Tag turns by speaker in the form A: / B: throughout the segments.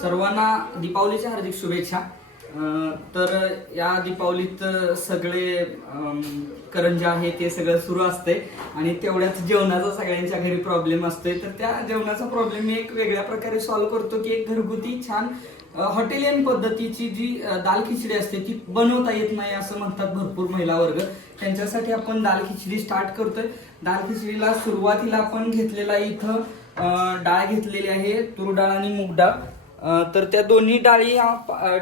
A: सर्वांना दीपावलीच्या हार्दिक शुभेच्छा. तर या दीपावलीत सगळे करंजे आहे ते सगळं सुरू असते आणि तेवढ्याच जेवणाचा सगळ्यांच्या घरी प्रॉब्लेम असतोय. तर त्या जेवणाचा प्रॉब्लेम मी एक वेगळ्या प्रकारे सॉल्व्ह करतो की एक घरगुती छान हॉटेलियन पद्धतीची जी दाल खिचडी असते ती बनवता येत नाही असं म्हणतात भरपूर महिला वर्ग. त्यांच्यासाठी आपण दाल खिचडी स्टार्ट करतोय. दाल खिचडीला सुरुवातीला आपण घेतलेला इथं डाळ घेतलेली आहे तूर डाळ आणि मूग डाळ. तर त्या दोन्ही डाळी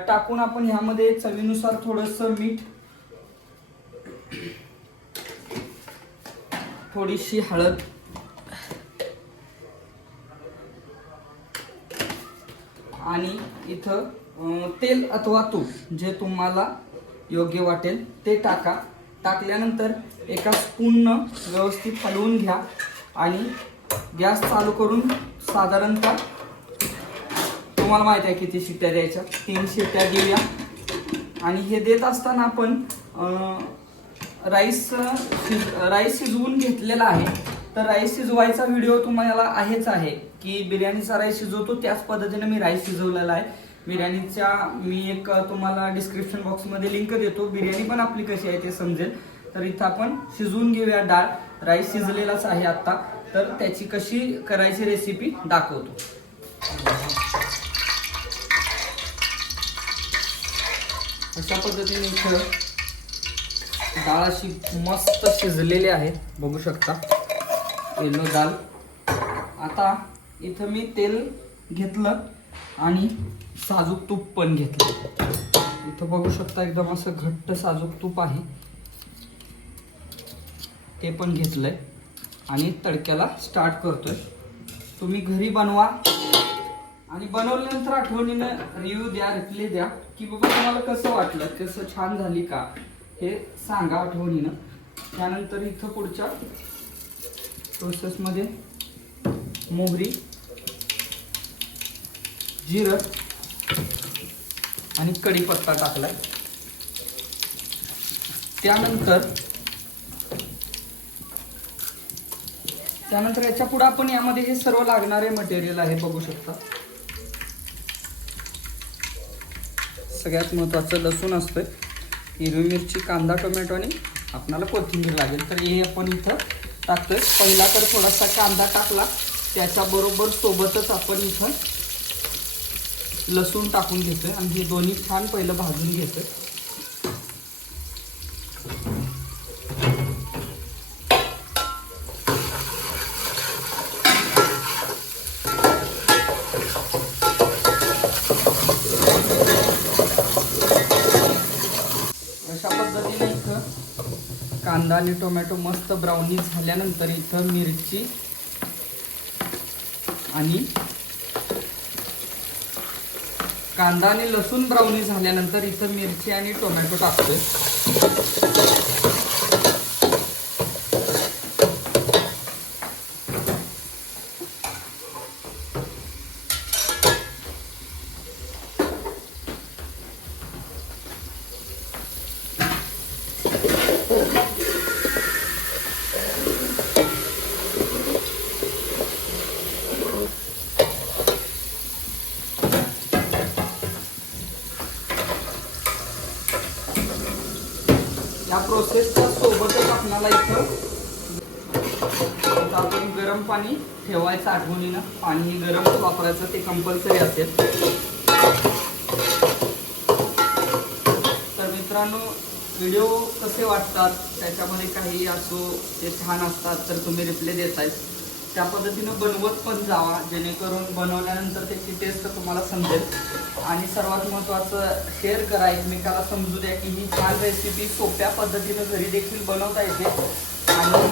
A: टाकून आपण ह्यामध्ये चवीनुसार थोडस मीठ थोडीशी हळद आणि इथं तेल अथवा तूप जे तुम्हाला योग्य वाटेल ते टाका. टाकल्यानंतर एका स्पूननं व्यवस्थित हलवून घ्या आणि गॅस चालू करून साधारणतः तुम्हाला माहीत आहे किती शिट्ट्या द्यायच्या? तीन शिट्ट्या देऊया. आणि हे देत असताना आपण राईस राईस शिजवून घेतलेला आहे. तर राईस शिजवायचा व्हिडिओ तुम्हाला आहेच आहे की बिर्याणीचा राईस शिजवतो त्याच पद्धतीने मी राईस शिजवलेला आहे. बिर्याणीच्या मी एक तुम्हाला डिस्क्रिप्शन बॉक्समध्ये लिंक देतो. बिर्याणी पण आपली कशी आहे ते समजेल. तर इथं आपण शिजवून घेऊया डाळ. राईस शिजलेलाच आहे आत्ता. तर त्याची कशी करायची रेसिपी दाखवतो. अशा पद्धतीने इथं डाळ अशी मस्त शिजलेली आहे. बघू शकता. येलो डाळ. आता इथं मी तेल घेतलं आणि साजूक तूप पण घेतलं. इथं बघू शकता एकदम असं घट्ट साजूक तूप आहे. ते पण घेतलंय. आणि तडक्याला स्टार्ट करतोय. तुम्ही घरी बनवा. आणि बनवल्यानंतर आठवणीनं रिव्ह्यू द्या रिप्ले द्या की बाबा तुम्हाला कसं वाटलं? कसं छान झाली का? हे सांगा आठवणीनं. त्यानंतर इथं पुढच्या प्रोसेसमध्ये मोहरी जिरं आणि कढीपत्ता टाकलाय. त्यानंतर त्यानंतर याच्यापुढे आपण यामध्ये हे सर्व लागणारे मटेरियल आहे बघू शकता. सगळ्यात महत्त्वाचं लसूण असतं हिरवी मिरची कांदा टोमॅटो आणि आपणाला कोथिंबीर लागेल. तर हे आपण इथं टाकतोय. पहिला तर थोडासा कांदा टाकला. त्याच्याबरोबर सोबतच आपण इथं लसूण टाकून घेतोय. आणि हे दोन्ही छान पहिलं भाजून घेतोय अशा पद्धतीने इथं कांदा आणि टोमॅटो मस्त ब्राउनी झाल्यानंतर इथं मिरची आणि कांदा आणि लसूण ब्राउनी झाल्यानंतर इथं मिरची आणि टोमॅटो टाकतोय. या प्रोसेसच्या सोबतच आपणाला इथं आपण गरम पाणी ठेवायचं आठवणीनं. पाणी गरम वापरायचं ते कंपल्सरी असेल तर मित्रांनो व्हिडिओ कसे वाटतात? त्याच्यामध्ये काही असो ते छान असतात तर तुम्ही रिप्ले देताय त्या पद्धतीनं बनवत पण जावा जेणेकरून बनवल्यानंतर त्याची टेस्ट तुम्हाला समजेल. आणि सर्वात महत्त्वाचं शेअर करा एकमेकाला समजू द्या की ही छान रेसिपी सोप्या पद्धतीनं घरी देखील बनवता येते. आणि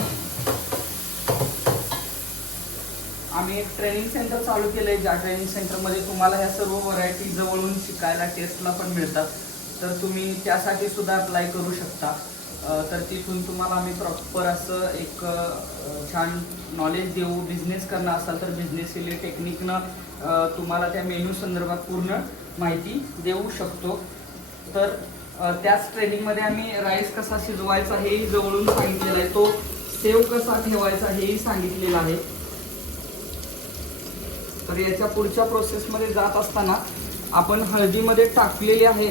A: आम्ही एक ट्रेनिंग सेंटर चालू केलं आहे ज्या ट्रेनिंग सेंटरमध्ये तुम्हाला ह्या सर्व व्हरायटी जवळून शिकायला टेस्टला पण मिळतात. तर तुम्ही त्यासाठी सुद्धा अप्लाय करू शकता. तर तिथून तुम्हाला आम्ही प्रॉपर असं एक छान नॉलेज देऊ. बिझनेस करणं असाल तर बिझनेस रिलेटेड टेक्निकनं तुम्हाला त्या मेन्यू संदर्भात पूर्ण माहिती देऊ शकतो. तर त्याच ट्रेनिंगमध्ये आम्ही राईस कसा शिजवायचा हेही जवळून सांगितलेलं आहे. तो सेव कसा ठेवायचा हेही सांगितलेलं आहे. तर याच्या पुढच्या प्रोसेसमध्ये जात असताना आपण हळदीमध्ये टाकलेली आहे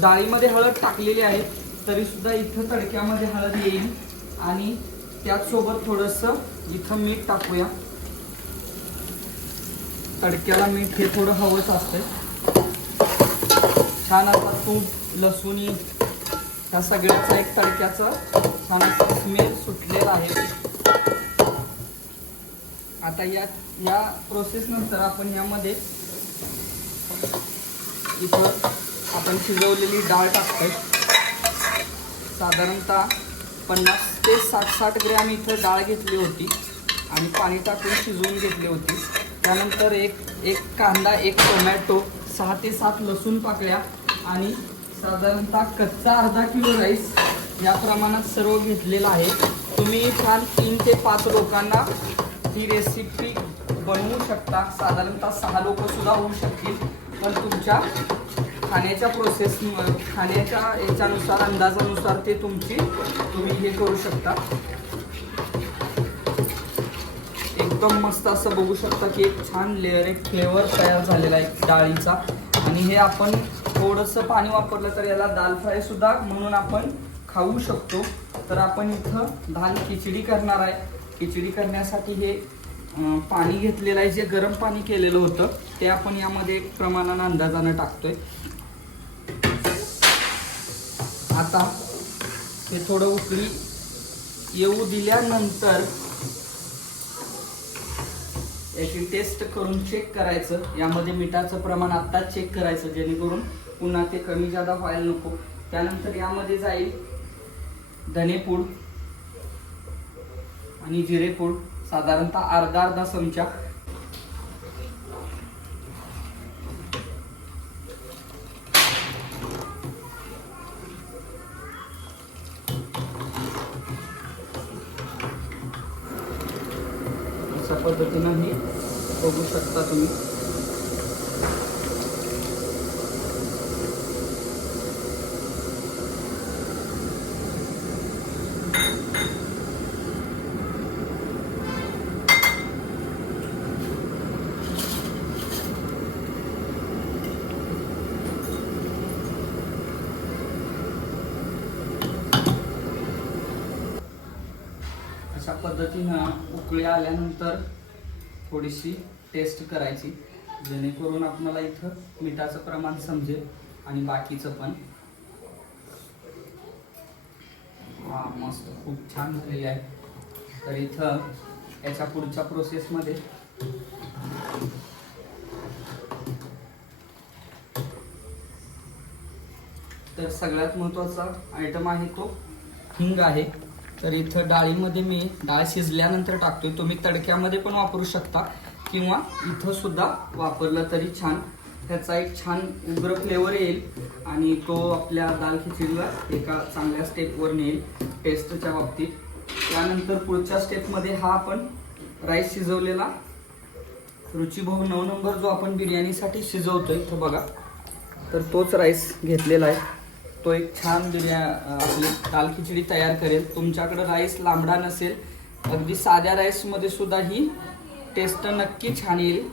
A: डाळीमध्ये हळद टाकलेली आहे. तरी सुद्धा इथं तडक्यामध्ये हळद येईल. आणि त्याचसोबत थोडंसं इथं मीठ टाकूया. तडक्याला मीठ हे थोडं हवंच असतंय. छान असा तूप लसूणी ह्या सगळ्याचा एक तडक्याचा छान असा स्मेल सुटलेला आहे. आता या या प्रोसेस नंतर आपण यामध्ये इथं आपण शिजवलेली डाळ टाकतोय. साधारणतः पन्नास ते साठ साठ ग्रॅम इथं डाळ घेतली होती आणि पाणी टाकून शिजवून घेतली होती. त्यानंतर एक एक कांदा एक टोमॅटो सहा ते सात लसूण पाकळ्या आणि साधारणतः कच्चा अर्धा किलो राईस या प्रमाणात सर्व घेतलेला आहे. तुम्ही छान तीन ते पाच लोकांना ही रेसिपी बनवू शकता. साधारणतः सहा लोकसुद्धा होऊ शकतील. पण तुमच्या खाण्याच्या प्रोसेस खाण्याच्या याच्यानुसार अंदाजानुसार ते तुमची तुम्ही हे करू शकता. एकदम मस्त असं बघू शकता की एक छान लेअर एक फ्लेवर तयार झालेला आहे डाळीचा. आणि हे आपण थोडंसं पाणी वापरलं तर याला दाल फ्राय सुद्धा म्हणून आपण खाऊ शकतो. तर आपण इथं दाल खिचडी करणार आहे. खिचडी करण्यासाठी हे पाणी घेतलेलं आहे. जे गरम पाणी केलेलं होतं ते आपण यामध्ये एक प्रमाणानं अंदाजानं टाकतोय. आता हे थोडं उकळी येऊ दिल्यानंतर याची टेस्ट करून चेक करायचं. यामध्ये मिठाचं प्रमाण आत्ता चेक करायचं जेणेकरून पुन्हा ते कमी जादा व्हायला नको. त्यानंतर यामध्ये जाईल धनेपूड आणि जिरेपूड साधारणतः अर्धा अर्धा चमचा. पद्धतीनं हे बघू शकता तुम्ही अशा पद्धतीनं उकळी आल्यानंतर थोडीशी टेस्ट करायची. जेणेकरून आपल्याला इथं मिठाचं प्रमाण समजेल आणि बाकीचं पण. हा मस्त. खूप छान झालेली आहे. तर इथं याच्या पुढच्या प्रोसेसमध्ये तर सगळ्यात महत्त्वाचा आयटम आहे तो हिंग आहे. तर इथं डाळीमध्ये मी डाळ शिजल्यानंतर टाकतोय. तुम्ही तडक्यामध्ये पण वापरू शकता किंवा इथं सुद्धा वापरलं तरी छान. त्याचा एक छान उग्र फ्लेवर येईल आणि तो आपल्या दाल खिचडीला एका चांगल्या स्टेपवर नेईल टेस्टच्या बाबतीत. त्यानंतर पुढच्या स्टेपमध्ये हा आपण राईस शिजवलेला रुचीभाऊ नऊ नंबर जो आपण बिर्याणीसाठी शिजवतोय इथं बघा. तर तोच राईस घेतलेला आहे. तो एक छान बिर्या आपली दाल खिचडी तयार करेल. तुमच्याकडं राईस लांबडा नसेल अगदी साध्या राईसमध्ये सुद्धा ही टेस्ट नक्की छान येईल.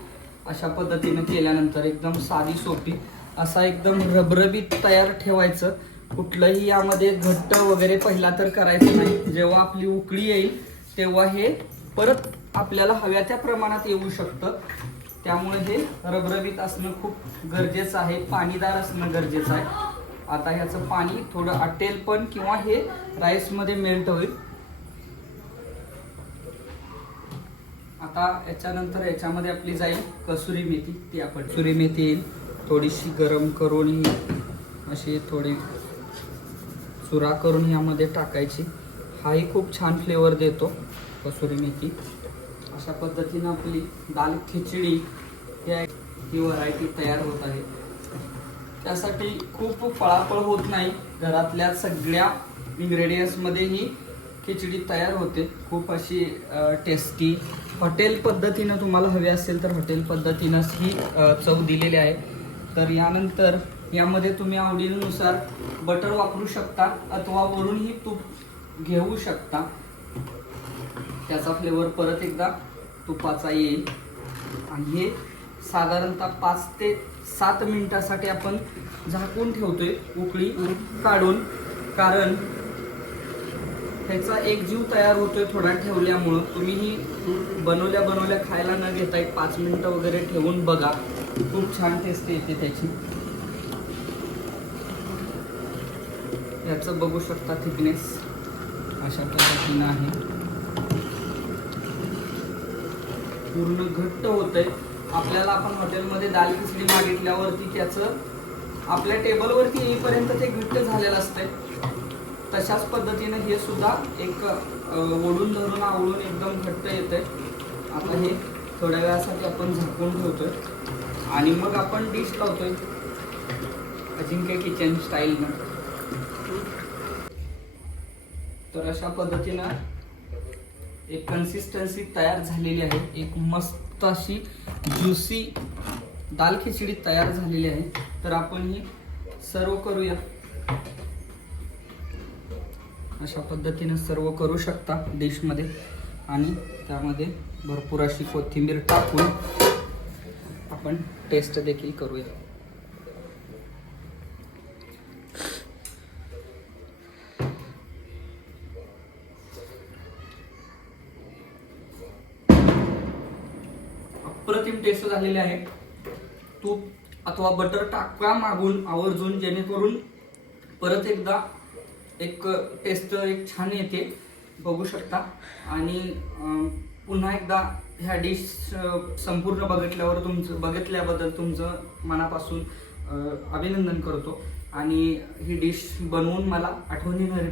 A: अशा पद्धतीनं केल्यानंतर एकदम साधी सोपी असा एकदम रबरबीत तयार ठेवायचं. कुठलंही यामध्ये घट्ट वगैरे पहिला तर करायचं नाही. जेव्हा आपली उकळी येईल तेव्हा हे परत आपल्याला हव्या त्या प्रमाणात येऊ शकतं. त्यामुळे हे रबरबीत असणं खूप गरजेचं आहे. पाणीदार असणं गरजेचं आहे. आता ह्याचं पाणी थोडं आटेल पण किंवा हे राईसमध्ये मेल्ट होईल. आता याच्यानंतर याच्यामध्ये आपली जाईल कसुरी मेथी ती आपण कसुरी मेथी येईल थोडीशी गरम करून ही अशी थोडी चुरा करून यामध्ये टाकायची. हाही खूप छान फ्लेवर देतो कसुरी मेथी. अशा पद्धतीनं आपली दाल खिचडी ही व्हरायटी तयार होत आहे. त्यासाठी खूप फळाफळ होत नाही. घरातल्या सगळ्या इंग्रेडियंट्समध्ये ही खिचडी तयार होते. खूप अशी टेस्टी हॉटेल पद्धतीनं तुम्हाला हवी असेल तर हॉटेल पद्धतीनंच ही चव दिलेली आहे. तर यानंतर यामध्ये तुम्ही आवडीनुसार बटर वापरू शकता अथवा वरूनही तूप घेऊ शकता. त्याचा फ्लेवर परत एकदा तुपाचा येईल. आणि हे साधारणतः पाच ते सात मिनिटासाठी आपण झाकून ठेवतोय उकळी काढून. कारण त्याचा एक जीव तयार होतोय थोडा ठेवल्यामुळं. तुम्हीही बनवल्या बनवल्या खायला न घेता एक पाच मिनिटं वगैरे ठेवून बघा. खूप छान टेस्ट येते त्याची. याचं बघू शकता थिकनेस अशा पद्धतीनं आहे. पूर्ण घट्ट होतंय. आपल्याला आपण हॉटेलमध्ये दाल खिचडी मागितल्यावरती त्याचं आपल्या टेबलवरती येईपर्यंत ते घट्ट झालेलं असतंय. तशाच पद्धतीनं हे सुद्धा एक ओढून धरून आवळून एकदम घट्ट येतंय. आता हे थोड्या वेळासाठी आपण झाकून ठेवतोय. आणि मग आपण डिश लावतोय. अजिंक्य किचन स्टाईलनं तर अशा पद्धतीनं एक कन्सिस्टन्सी तयार झालेली आहे. एक मस्त अशी ज्युसी दाल खिचडी तयार झालेली आहे. तर आपण ही सर्व करूया. अशा पद्धतीने सर्व करू शकता डिशमध्ये. आणि त्यामध्ये भरपूर अशी कोथिंबीर टाकून आपण टेस्ट देखील करूया. अप्रतिम टेस्ट झालेली आहे. तूप अथवा बटर टाका मागून आवर्जून जेणेकरून परत एकदा एक टेस्ट एक छान येते. बघू शकता. आणि पुन्हा एकदा ह्या डिश संपूर्ण बघितल्यावर तुमचं बघितल्याबद्दल तुमचं मनापासून अभिनंदन करतो. आणि ही डिश बनवून मला आठवणीनं